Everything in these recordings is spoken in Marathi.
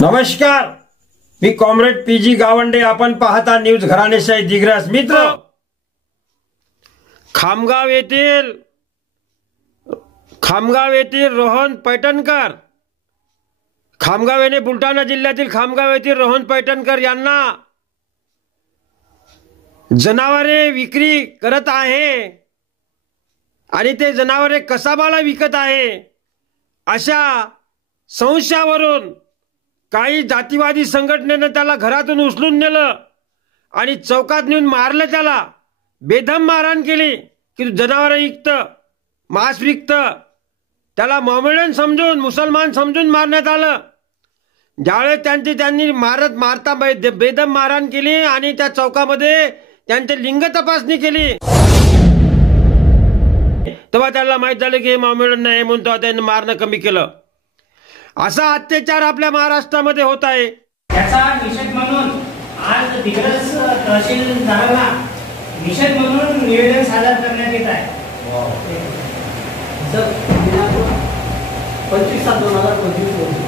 नमस्कार, मी कॉम्रेड पीजी गावंडे. आपण पाहता न्यूज घराणेशाही दिग्रस. मित्र, खामगाव येथील रोहन पैठणकर, खामगाव येथे बुलढाणा जिल्ह्यातील खामगाव येथील रोहन पैठणकर यांना जनावरे विक्री करत आहे आणि ते जनावरे कसाबाला विकत आहे अशा संशयावरून काही जातीवादी संघटनेने त्याला घरातून उचलून नेलं आणि चौकात नेऊन मारलं. त्याला बेदम मारहाण केली की तू जनावर विकत, मांस विकत. त्याला मोमेडन समजून, मुसलमान समजून मारण्यात आलं. ज्यावेळेस त्यांनी मारता बेदम मारहाण केली आणि त्या चौकामध्ये त्यांचे लिंग तपासणी केली, तेव्हा त्याला माहित झालं की हे मोमेडन नाही म्हणून तेव्हा त्यांनी मारणं कमी केलं. असा अत्याचार आपल्या महाराष्ट्रामध्ये होत आहे. याचा निषेध म्हणून आज दिग्रस तहसीलदारांना निषेध म्हणून निवेदन सादर करण्यात येत आहे. सर, 25/7/2025 रोजी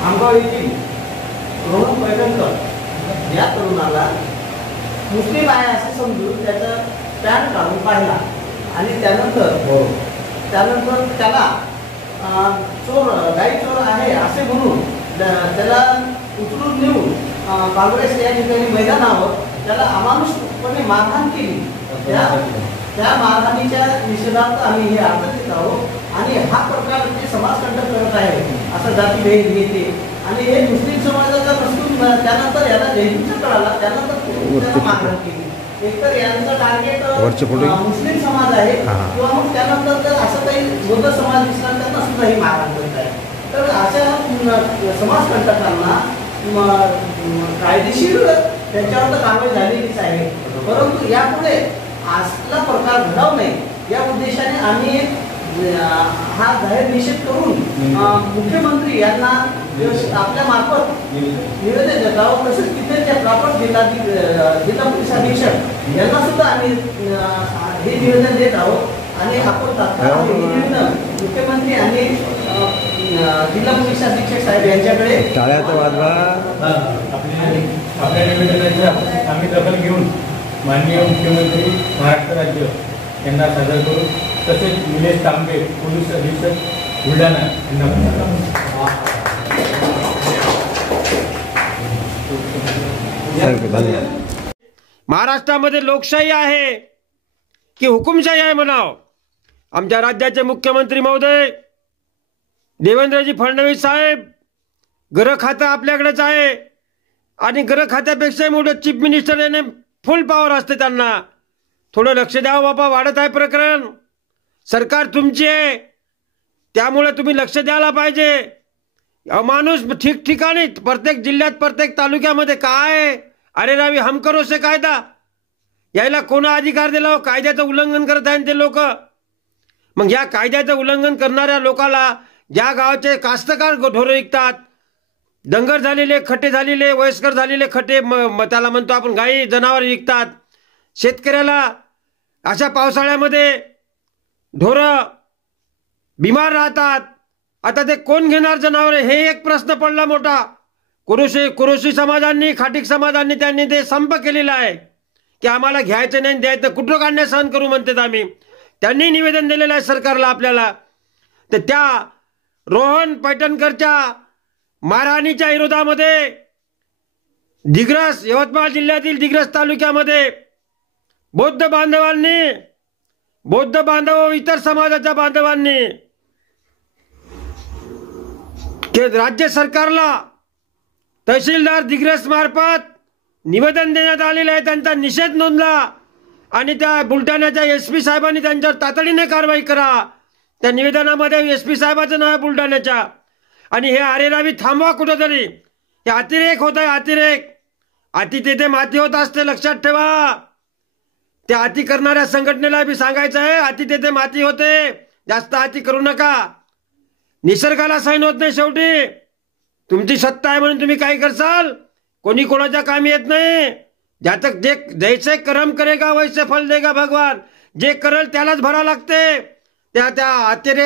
खामगाव येथील रोहन पैठणकर या तरुणाला मुस्लिम आहे असे समजून त्याचा पॅन काढून पाहिला आणि त्यानंतर त्याला चोर, गाई चोर आहे असे म्हणून त्याला उचलून नेऊन काँग्रेस या ठिकाणी मैदानावर त्याला अमानुषपणे मारहाण केली. त्या मारहाणीच्या निषेधार्थ आम्ही हे अर्ज देत आहोत आणि हा प्रकार ते समाजकंटक करत आहे असं जातीभेद घेते आणि हे मुस्लिम समाजाचा नसून त्यानंतर याला जयहिंदचा कळाला, त्यानंतर त्याला मारहाण केली. एकतर यांचं टार्गेट मुस्लिम समाज आहे किंवा मग त्यानंतर जर असं काही बौद्ध समाज दिसला त्यांना सुद्धा ही मारहाण करत आहे. तर अशा समाजकंटकांना कायदेशीर त्याच्यावर तर कारवाई झालेलीच आहे, परंतु यापुढे असला प्रकार घडवू नये या उद्देशाने आम्ही हा जाहीर निषेध करून मुख्यमंत्री यांना आपल्या मार्फत निवेदन देत आहोत. तसेच तिथे त्या प्रॉपर जिल्हा पोलीस अधीक्षक यांना सुद्धा आम्ही हे निवेदन देत आहोत आणि आपण तात्काळ मुख्यमंत्री आणि जिल्हा पोलीस अधीक्षक साहेब यांच्याकडे आपल्या निवेदनाची आम्ही दखल घेऊन माननीय मुख्यमंत्री महाराष्ट्र राज्य यांना सादर करू. तसेच निलेश तांबे, पोलीस अधीक्षक बुलढाणा यांना महाराष्ट्रामध्ये लोकशाही आहे की हुकुमशाही आहे म्हणावं. आमच्या राज्याचे मुख्यमंत्री महोदय देवेंद्रजी फडणवीस साहेब, गृह खातं आपल्याकडेच आहे आणि गृह खात्यापेक्षाही मोठं चीफ मिनिस्टर याने फुल पॉवर असते. त्यांना थोडं लक्ष द्यावं बाबा, वाढत आहे प्रकरण. सरकार तुमची आहे, त्यामुळे तुम्ही लक्ष द्यायला पाहिजे. माणूस ठिकठिकाणी प्रत्येक जिल्ह्यात, प्रत्येक तालुक्यामध्ये काय अरे रावी हम करो से कायदा, यायला कोण अधिकार दिला? कायद्याचं उल्लंघन करत आहे ते लोक. मग या कायद्याचं उल्लंघन करणाऱ्या लोकाला, ज्या गावाचे कास्तकार ढोरं विकतात, डंगर झालेले, खटे झालेले, वयस्कर झालेले खटे, त्याला म्हणतो आपण गाई जनावर विकतात, शेतकऱ्याला अशा पावसाळ्यामध्ये ढोरं बिमार राहतात. आता ते कोण घेणार जनावरे? हे एक प्रश्न पडला मोठा. कुरुशी समाजांनी, खाटीक समाजांनी त्यांनी ते संप केलेला आहे की आम्हाला घ्यायचं नाही, द्यायचं, कुठं काढणे सहन करू म्हणतात आम्ही. त्यांनी निवेदन दिलेलं आहे सरकारला आपल्याला. तर त्या रोहन पैठणकरच्या मारहाणीच्या विरोधामध्ये दिग्रस, यवतमाळ जिल्ह्यातील दिग्रस तालुक्यामध्ये बौद्ध बांधव, इतर समाजाच्या बांधवांनी राज्य सरकारला तहसीलदार दिग्रस मार्फत निवेदन देण्यात आलेलं आहे. त्यांचा निषेध नोंदला आणि त्या बुलढाण्याच्या SP साहेबांनी त्यांच्यावर तातडीने कारवाई करा. त्या निवेदनामध्ये SP साहेबाचं नाव आहे बुलढाण्याच्या. आणि हे अरेरावी थांबवा कुठंतरी. हे अतिरेक होत आहे, अतिरेक. अति तेथे माती होत असते, लक्षात ठेवा. त्या अति करणाऱ्या संघटनेला बी सांगायचं आहे, अति तेथे माती होते, जास्त अति करू नका. निसर्गाला सहन होत नाही. शेवटी तुमची सत्ता आहे म्हणून तुम्ही काही करसाल, कोणी कोणाच्या कामी येत नाही. ज्यातक जे जैसे कर्म करेगा वैसे फल देगा भगवान. जे करेल त्यालाच भरा लागते. त्या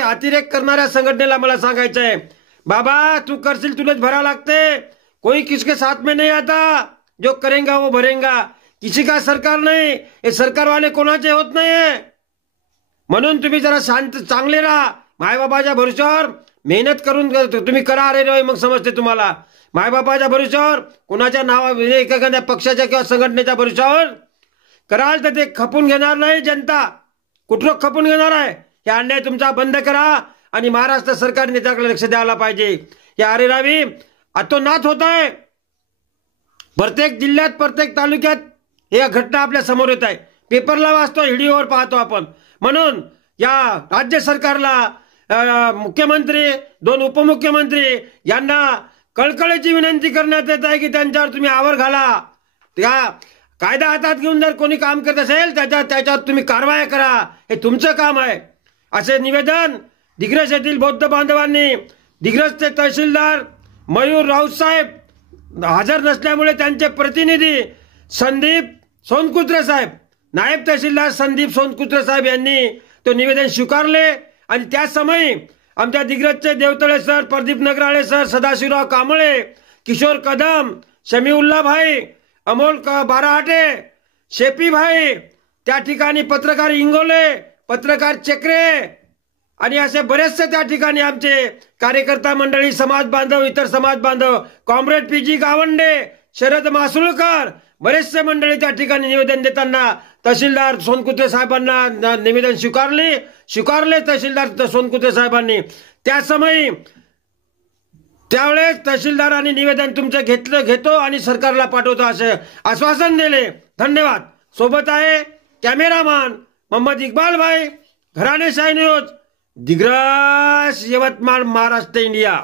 अतिरेक करणाऱ्या संघटनेला मला सांगायचं आहे, बाबा तू करशील तुलेच भरा लागते, कोई किसके साथ में नहीं आता, जो करेगा वो भरेगा, किसी का सरकार नाही, हे सरकार वाले कोणाचे होत नाहीये. म्हणून तुम्ही जरा शांत चांगले राहा, मायबापाच्या भरोश्यावर मेहनत करून तुम्ही करा. अरे मग समजते तुम्हाला. मायबापाच्या भरोश्यावर, कोणाच्या नावा एखाद्या पक्षाच्या किंवा संघटनेच्या भरोश्यावर कराल तर ते खपून घेणार नाही जनता. कुठं खपून घेणार आहे? हे अन्याय तुमचा बंद करा आणि महाराष्ट्र सरकारने त्याकडे लक्ष द्यायला पाहिजे. या अरेरावी अतोनात होत आहे. प्रत्येक जिल्ह्यात, प्रत्येक तालुक्यात हे घटना आपल्या समोर येत आहे. पेपरला वाचतो, व्हिडिओवर पाहतो आपण. म्हणून या राज्य सरकारला मुख्यमंत्री, 2 उपमुख्यमंत्री यांना कळकळीची विनंती करण्यात येत आहे की त्यांच्यावर तुम्ही आवर घाला. त्या कायदा हातात घेऊन जर कोणी काम करत असेल त्याच्यावर तुम्ही कारवाया करा, हे तुमचं काम आहे. असे निवेदन दिग्रस येथील बौद्ध बांधवांनी, दिग्रसचे तहसीलदार मयूर राऊतसाहेब हजर नसल्यामुळे त्यांचे प्रतिनिधी संदीप सोनकुत्रे साहेब, नायब तहसीलदार संदीप सोनकुत्रे साहेब यांनी तो निवेदन स्वीकारले. आणि त्या समयी आमच्या दिग्रसचे देवतळे सर, प्रदीप नगराळे सर, सदाशिवराव कांबळे, किशोर कदम, शमीउल्ला भाई, अमोल बाराहाटे, शेपी भाई, त्या ठिकाणी पत्रकार इंगोले, पत्रकार चक्रे आणि असे बरेचसे त्या ठिकाणी आमचे कार्यकर्ता मंडळी, समाज बांधव, इतर समाज बांधव, कॉम्रेड पीजी गावंडे, शरद मासुळकर, बरेचसे मंडळी त्या ठिकाणी निवेदन देताना तहसीलदार सोनकुत्रे साहेबांना निवेदन स्वीकारले तहसीलदार सोनकुत्रे साहेबांनी. त्या समयी त्यावेळेस तहसीलदारांनी निवेदन तुमचं घेतो आणि सरकारला पाठवतो असे आश्वासन दिले. धन्यवाद. सोबत आहे कॅमेरामॅन मोहम्मद इक्बाल भाई, घराणेशाही न्यूज, दिग्रस, यवतमाळ, महाराष्ट्र, इंडिया.